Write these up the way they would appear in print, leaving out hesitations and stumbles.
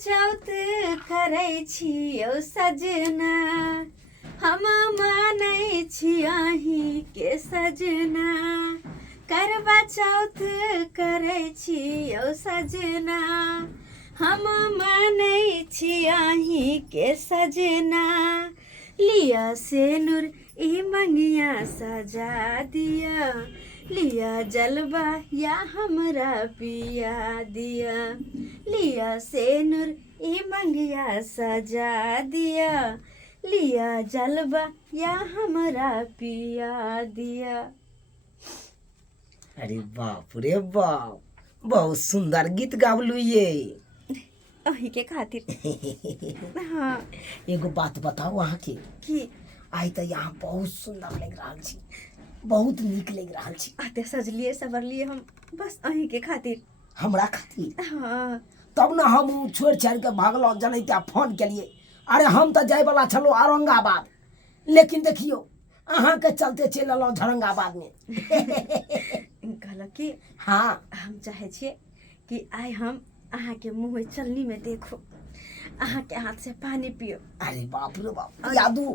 चौथ करै छियौ सजना, हम मानै छी अहीं के सजना। करवा चौथ करै छियौ सजना, हम मानै छी अहीं के सजना। लिया सेनुर ई मंगिया सजा दिया, लिया जलवा या हमरा पिया दिया। लिया सेनुर ई मंगिया सजा दिया, लिया जलवा या हमरा पिया दिया। अरे बाप रे बाप, बहुत सुंदर गीत गावलू ये। अही के खातिर। हाँ एगो बात बताओ अहाँ के की आई तो यहाँ बहुत सुंदर लग रहा छी, बहुत नीक लग रहा छी। आते सजलिए सवरलिए हम बस अही के खातिर। हमरा खातिर? हाँ तब ना हम छोड़ छाड़ के भागलो, जनैता फोन के लिए। अरे हम तो जाए वाला छलो औरंगाबाद, लेकिन देखियो अहाँ के चलते चल अलो औरंगाबाद में। कहल कि हाँ हम चाहे छिए कि आइ हम अहाँ के मुँह चलनी में देखो, अहाँ के हाथ से पानी पियो। अरे बाप रे बाप, यादू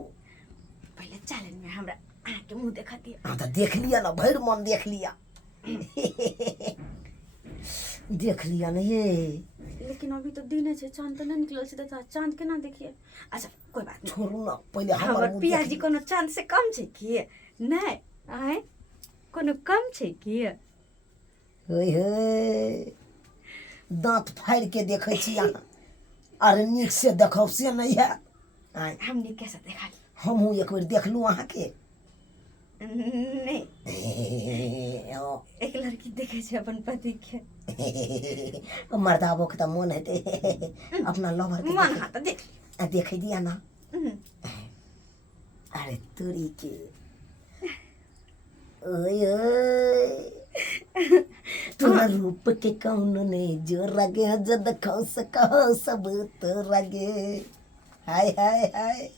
पहले चैलेंज में हमरा अहाँ के मुँह देखा दिया। हाँ तो देख लिया ना, भर मन देख लिया। देख लिया ना ये। लेकिन अभी तो दिन है, चांद तो नहीं निकल से, तो चांद केना देखिए। अच्छा कोई बात नहीं, छोड़ू ना, पहले हमर पिया जी कोनो चांद से कम छै कि नहीं? आए कोनो कम छै कि? हे हे दांत फाड़ के देखे छी अहाँ, अरे नीक से देखो से नहीं है। हमने कैसे देखा? हमहू एक बेर देख लू अहाँ के। नहीं एक लड़की देखे छै अपन पति के। मर्दाबो के तो मन हेते अपना लवर के मन हाथ देख देखे दिया ना। अरे तोरी के ओए ओए, तोरा रूप के कौन ने जो रगे जद खौ सको सब तो रगे। हाय हाय हाय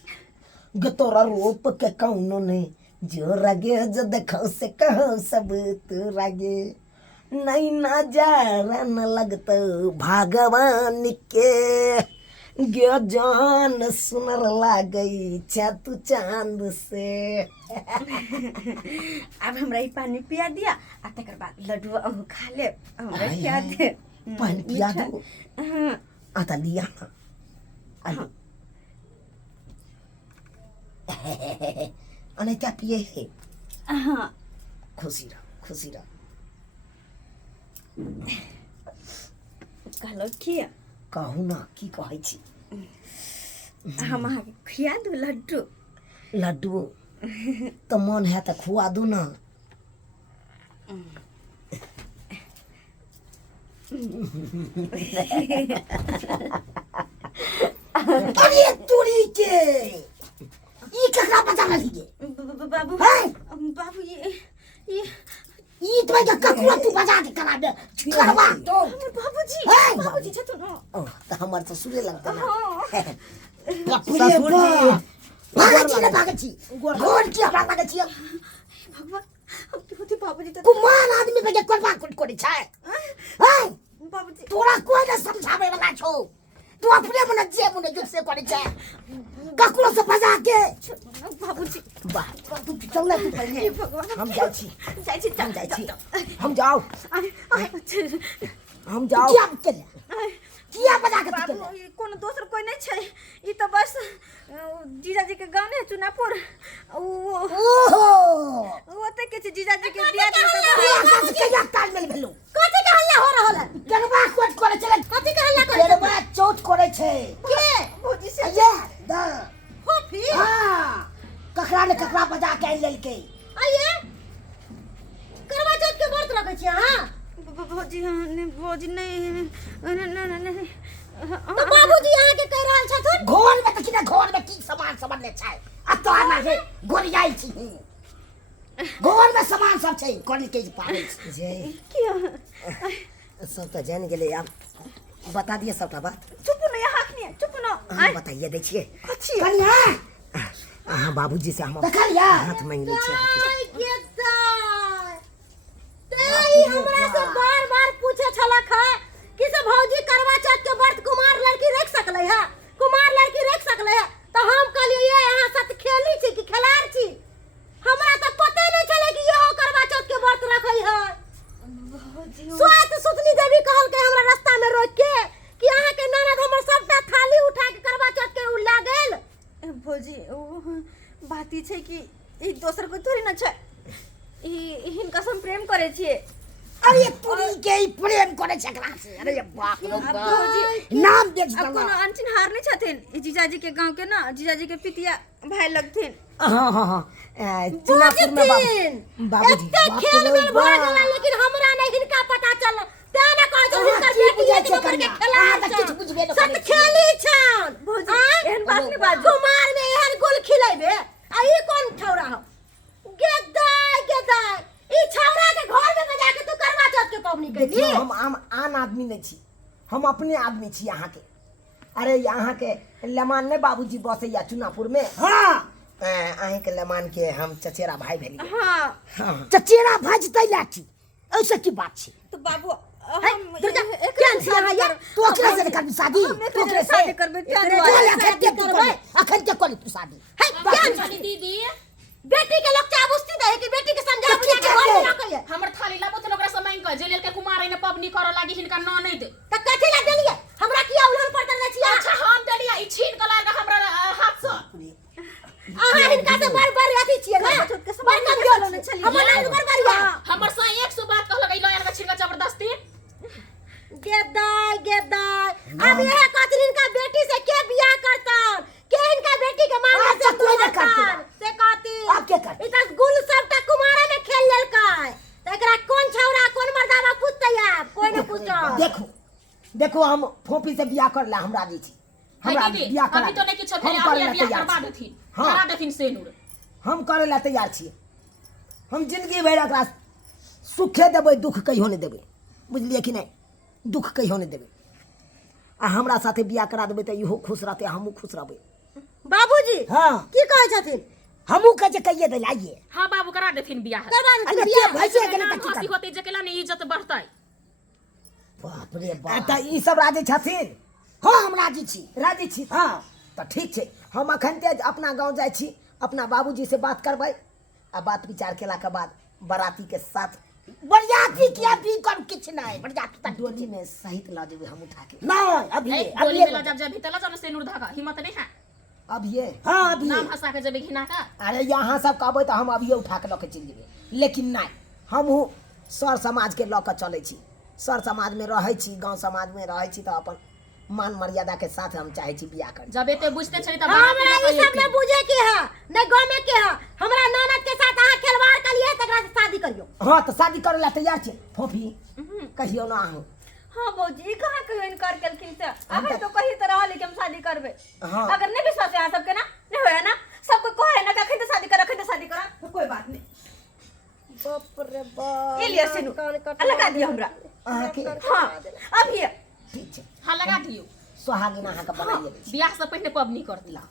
ग तोरा रूप के कौन ने जो रगे जद खौ सको सब तो रगे। नहीं ना जारा न लगतो भगवान के, गे जान सुनर लागई तू चांद से। अब हमरा ई पानी पिया दिया, आ तकर बाद लड्डू अहू खा ले, हमरा खिया दे। पानी पिया दो। हाँ आता लिया ना अरे अने क्या पिए है? हाँ खुशी रह खुशी रह। कहलो कि कहू ना की कहै छी? हम अहाँ के खिया दू लड्डू। लड्डू तो मन है तो खुआ दू ना। अरे तोरी के ई ककरा पता लगी गे? बाबू हैं? बाबू ये ई तो क्या ककरा तू बजा के करा दे करवा तो हमर बाबूजी हैं? बाबूजी छ तो ओ तो हमर तो सुरे लगता ना। हाँ ससुर जी भागची ना भागची गोर की हमरा लागे छी। भगवान अब की होती बाबूजी तो कुमार आदमी पे करवा कोड़ी छै। हैं बाबूजी तोरा कोई ना समझावे वाला छौ, तू अपने मन जे मन जो से करे छै ककरो से बजा के। बाबूजी वाह तू चल ले तू पहले, भगवान हम जाई छी हम जाई छी हम जाओ हम जाओ क्या करे किया बजा के तू बाबू ये कोनो दोसर कोई नहीं छै, ई तो बस जीजाजी के गाँव है चुनापुर। ओहो ओते के छै जीजाजी के बियाह कथि के या तालमेल भेलौ? कथि के हल्ला हो रहल है? गरबा कोट करे छै। कथि के हल्ला करे? गरबा चोट करे छै के भौजी से ये द हो फिर हां ककरा ने ककरा बजा के लेल के। आइए करवा चौथ के व्रत रखे छी हां? भौजी नहीं तो बाबूजी यहाँ के कह रहल छथुन घोर में तो किना घोर में की सामान सामान ले छै आ तो आना है गोरियाई छी। घोर में सामान सब छै कोनी के पावे जे क्या सब तो जान गेले। अब बता दिए सबटा बात। चुप न यहाँ नहीं चुप न हां बताइए देखिए अच्छी कनिया हां बाबूजी से हम हाथ मांग ले छी। हमरा से बार-बार पूछे छलक है कि से भौजी करवा चौथ के व्रत कुमार लड़की दोसर कोई थोड़ी ना छै हिनका से हम प्रेम करे छिए। अरे पूरी के ही प्रेम करे छकरा से। अरे बाप रे बाप, नाम देख अब कोनो अनचिन हार नहीं छथिन ई जीजाजी के गांव के ना, जीजाजी के पितिया भाई लगथिन। हां हां हां चुनापुर में बाबूजी एते खेल में भाग गया, लेकिन हमरा नहीं हिनका पता चल ते ना कह जो हिनकर बेटी है के करके खेला त किछ बुझबे न सत खेली छन भौजी। एहन बात नहीं बात, कुमार में एहन गुल खिलेबे आ ई कोन ठौरा हो गेदाय गेदाय ई छौरा के घर में बजा के तू करवा चौथ के पवनी कर ली। हम आन आदमी नहीं छी, हम अपने आदमी छी यहाँ के। अरे यहाँ के लेमान ने बाबूजी बसे या चुनापुर में। हाँ अहीं के लेमान के हम चचेरा भाई भेली। हाँ चचेरा भाई जतै लाठी ऐसे की बात छै। तो बाबू हम केन छी यहाँ यार, तू अकेले से कर शादी, तू अकेले से करबे अखन के कर तू शादी। है केन दीदी बेटी के लोग चाबुस्ती दे कि बेटी के समझा बुझा के घर ना करिए। हमर थाली लाबो त ओकरा समय क जेलेल के कुमार ने पबनी करे लागी हिनका न नहीं दे त कथि ला देलिए हमरा की उलहन पड़त न छिया। अच्छा हम देलिया ई छीन के लागा हमरा हाथ से। आहा हिनका से बार अथी छिए ना, बार कम गेलो न छलिए हमर नाम बरबरिया। हमर से 100 बात कहलक ई लयर के छीन के जबरदस्ती गेदाय गेदाय। अब यह कतरिन का बेटी से के बियाह करता के इनका बेटी के मांगे से कोई न करता से कहती अब के कर इता गुल सब तक कुमारा में खेल लेलकै त एकरा कोन छौरा कोन मर्दावा पूछतैया कोई न पूछो। देखो देखो हम फोपी से बियाह कर ला हमरा दी छी, हमरा बियाह कर अभी तो नहीं किछो भेले अभी बियाह करबा देथिन करा देथिन सेनुर हम करे ला तैयार छी। हम जिंदगी भर एकरा सुखे देबै दुख कहियो नहीं देबै, बुझलिए कि नहीं, दुख कहियो नहीं देबै। आ हमरा साथे बियाह करा देबै त इहो खुश रहते हमहू खुश रहबै। बाबूजी हां की कहै छथिन हमहू के जे कहिए दे लाइए। हां बाबू करा देथिन बियाह करबा अरे देथिन के बियाह। भैसे के नाम नहीं हंसी की होती जे केला ने इज्जत बढ़तै। बाप रे बाप त ई सब राजी छथिन। हां हम राजी छी। हां त ठीक छै, हम अखन ते अपना गांव जाय छी, अपना बाबूजी से बात करबै आ बात विचार केला के बाद बराती के साथ बरियाती किया भी कर किछ नहीं, बरियाती त डोली में सहित ला देबै हम उठा के। नहीं अभी गोली में जब जब भीतर जब सेनुर धागा हिम्मत नहीं है अब ये हां अभी नाम हंसा के जब घिना का। अरे यहाँ सब कहबै त हम अभी उठा के ल के चल जेबै, लेकिन नहीं हमहू सर समाज के ल के चलै छी। सर समाज में रहै छी, गांव समाज में रहै छी त अपन मान मर्यादा के साथ हम चाहे छी बियाह कर। जब एते बुझते छली त हमरा ई सब ने बुझे के है ने गांव में के है। हमरा ननद के साथ अहाँ खिलवाड़ करिए तकरा से शादी करियो। हां त शादी करे ला तैयार छी। फोफी कहियो ना आहू। हां भौजी कहां कहियो इनकार केलखिन से अब तो कही त रहल कि हम शादी करबे। हाँ। अगर नहीं विश्वास है सबके ना नहीं होया ना सबको कहे ना कखन तो शादी करा तो कोई बात नहीं। बाप रे बाप ये लिया सेनु लगा दिया हमरा। अहाँ के हां अब ये ठीक छै, हां लगा दियो सोहागिन अहाँ के बनाइए दै छी। बियाह से पहले पबनी कर दिला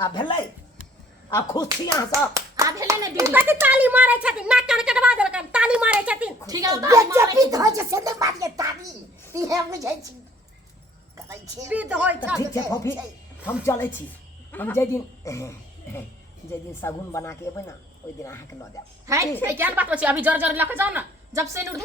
आ भेलै आ खुश छी अहाँ सब। आ भेले ने दीदी कथि ताली मारै छथिन नाक कान कटवा देलकन ताली मारै छथिन। ठीक है ये जपित हो जे से नहीं मारिए ताली ती है बुझै छी करै छी विध होय त ठीक छै फोफी हम चलै छी। हम जे दिन सगुन बना के एबै ना ओइ दिन अहाँ के ल जाब। है क्या बात बची अभी जर जर लके जाओ ना जब सेनुर